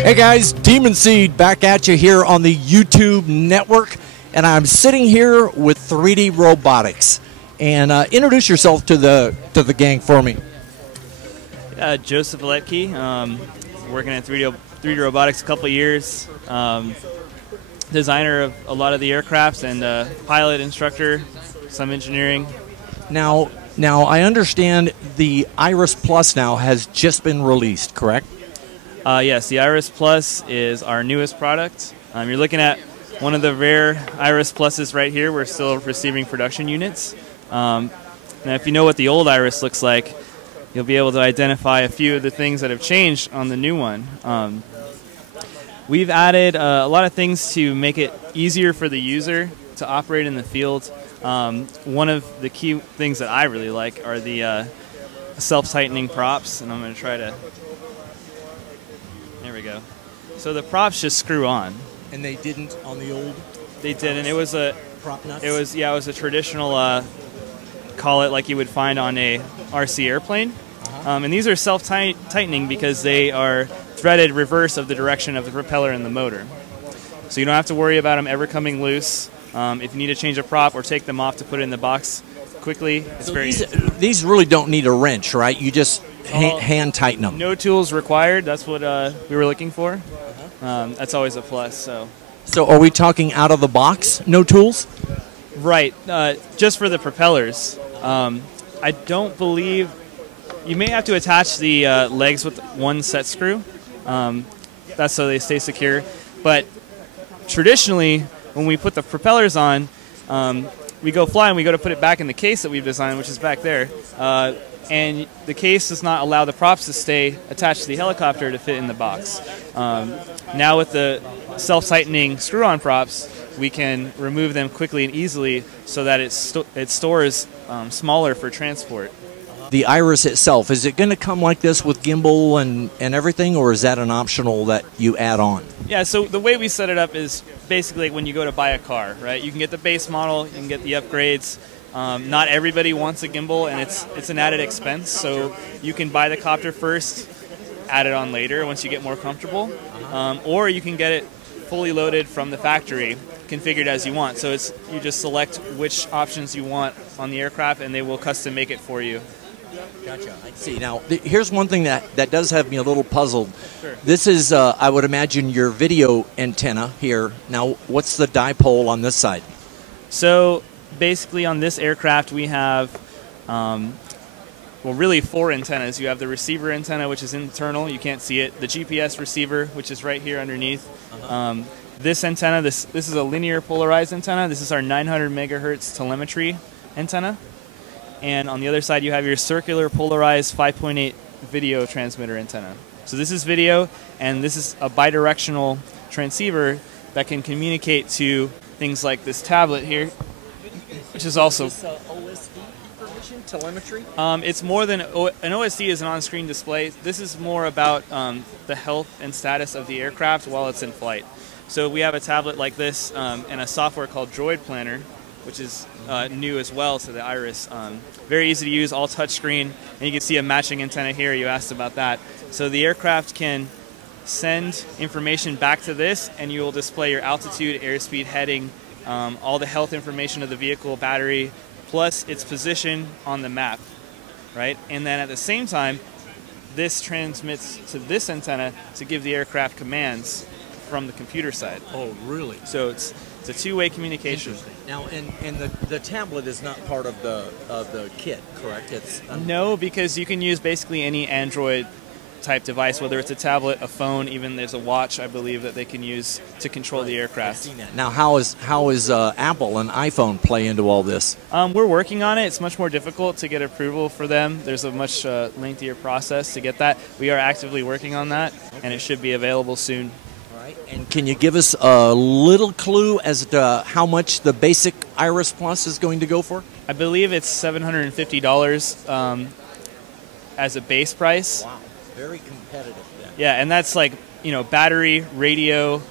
Hey guys, Demunseed back at you here on the YouTube network, and I'm sitting here with 3D Robotics. And introduce yourself to the gang for me. Joseph Letke, working at 3D Robotics a couple of years. Designer of a lot of the aircrafts and pilot instructor, some engineering. Now I understand the Iris Plus now has just been released, correct? Yes, the Iris Plus is our newest product. You're looking at one of the rare Iris Pluses right here. We're still receiving production units. Now, if you know what the old Iris looks like, you'll be able to identify a few of the things that have changed on the new one. We've added a lot of things to make it easier for the user to operate in the field. One of the key things that I really like are the self-tightening props, and I'm going to try to... There we go. So the props just screw on. And they didn't on the old? They didn't. It was a... Prop nuts? It was a traditional... call it like you would find on a RC airplane. And these are self-tightening because they are threaded reverse of the direction of the propeller and the motor. So you don't have to worry about them ever coming loose. If you need to change a prop or take them off to put it in the box quickly, it's so very easy. These really don't need a wrench, right? You just hand tighten them. No tools required. That's what we were looking for. That's always a plus. So are we talking out of the box, no tools? Right. Just for the propellers. I don't believe... You may have to attach the legs with one set screw. That's so they stay secure. But traditionally, when we put the propellers on, we go fly and we go to put it back in the case that we've designed, which is back there. And the case does not allow the props to stay attached to the helicopter to fit in the box. Now with the self-tightening screw-on props, we can remove them quickly and easily so that it stores smaller for transport. The Iris itself, is it going to come like this with gimbal and everything, or is that an optional that you add on? Yeah, so the way we set it up is basically when you go to buy a car, right? You can get the base model, you can get the upgrades. Not everybody wants a gimbal, and it's an added expense, so you can buy the copter first, add it on later once you get more comfortable, or you can get it fully loaded from the factory, configured as you want. So you just select which options you want on the aircraft, and they will custom make it for you. Gotcha. I see. Now, here's one thing that does have me a little puzzled. Sure. This is, I would imagine, your video antenna here. Now, what's the dipole on this side? So, basically, on this aircraft, we have, really 4 antennas. You have the receiver antenna, which is internal. You can't see it. The GPS receiver, which is right here underneath. This antenna, this is a linear polarized antenna. This is our 900 megahertz telemetry antenna. And on the other side, you have your circular polarized 5.8 video transmitter antenna. So this is video, and this is a bidirectional transceiver that can communicate to things like this tablet here, which is also... Is this OSD version, telemetry? It's more than... An OSD is an on-screen display. This is more about the health and status of the aircraft while it's in flight. So we have a tablet like this and a software called Droid Planner, which is new as well to the Iris. Very easy to use, all touchscreen, and you can see a matching antenna here. You asked about that. So the aircraft can send information back to this, and you will display your altitude, airspeed, heading, all the health information of the vehicle, battery, plus its position on the map, right? And then at the same time, this transmits to this antenna to give the aircraft commands from the computer side. Oh, really? So it's a two-way communication. Now, and the tablet is not part of the kit, correct? No, because you can use basically any Android type device, whether it's a tablet, a phone, even there's a watch, I believe, that they can use to control the aircraft. I've seen that. Now, how is Apple and iPhone play into all this? We're working on it. It's much more difficult to get approval for them. There's a much lengthier process to get that. We are actively working on that, and it should be available soon. And can you give us a little clue as to how much the basic Iris Plus is going to go for? I believe it's $750 as a base price. Wow, very competitive then. Yeah, and that's like, battery, radio,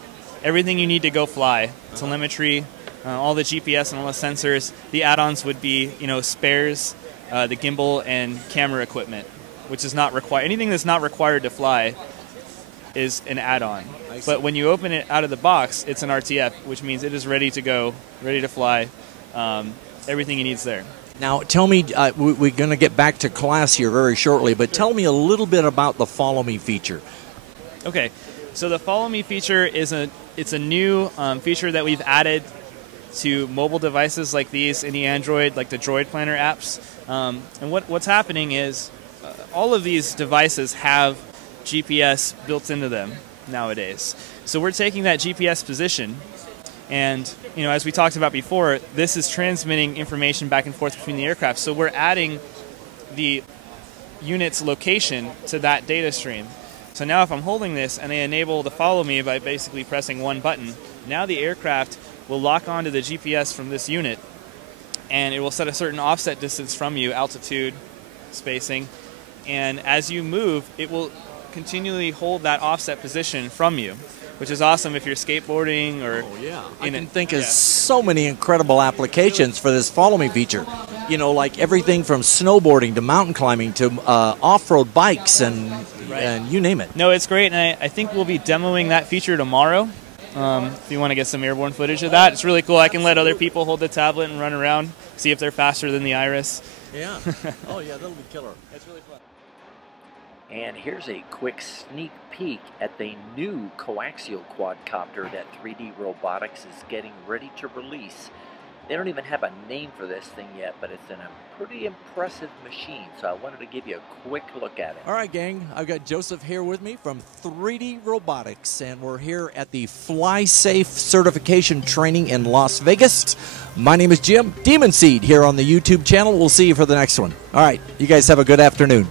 everything you need to go fly. Telemetry, all the GPS and all the sensors. The add-ons would be, spares, the gimbal and camera equipment, which is not required. Anything that's not required to fly is an add-on. But when you open it out of the box, it's an RTF, which means it is ready to go, ready to fly, everything it needs there. Now, tell me, we're going to get back to class here very shortly, but tell me a little bit about the Follow Me feature. Okay, so the Follow Me feature is a new feature that we've added to mobile devices like these in the Android, like the Droid Planner apps. And what's happening is all of these devices have GPS built into them nowadays. So we're taking that GPS position, and as we talked about before, this is transmitting information back and forth between the aircraft. So we're adding the unit's location to that data stream. So now if I'm holding this and I enable the Follow Me by basically pressing one button, now the aircraft will lock onto the GPS from this unit, and it will set a certain offset distance from you, altitude, spacing, and as you move, it will continually hold that offset position from you, which is awesome if you're skateboarding or... Oh, yeah. I can think of so many incredible applications for this Follow Me feature. Like everything from snowboarding to mountain climbing to off-road bikes and you name it. No, it's great, and I think we'll be demoing that feature tomorrow. If you want to get some airborne footage of that, it's really cool. I can let other people hold the tablet and run around, see if they're faster than the Iris. Yeah. Oh, yeah, that'll be killer. That's really fun. And here's a quick sneak peek at the new Coaxial Quadcopter that 3D Robotics is getting ready to release. They don't even have a name for this thing yet, but it's a pretty impressive machine, so I wanted to give you a quick look at it. All right, gang, I've got Joseph here with me from 3D Robotics, and we're here at the FlySafe certification training in Las Vegas. My name is Jim, Demunseed, here on the YouTube channel. We'll see you for the next one. All right, you guys have a good afternoon.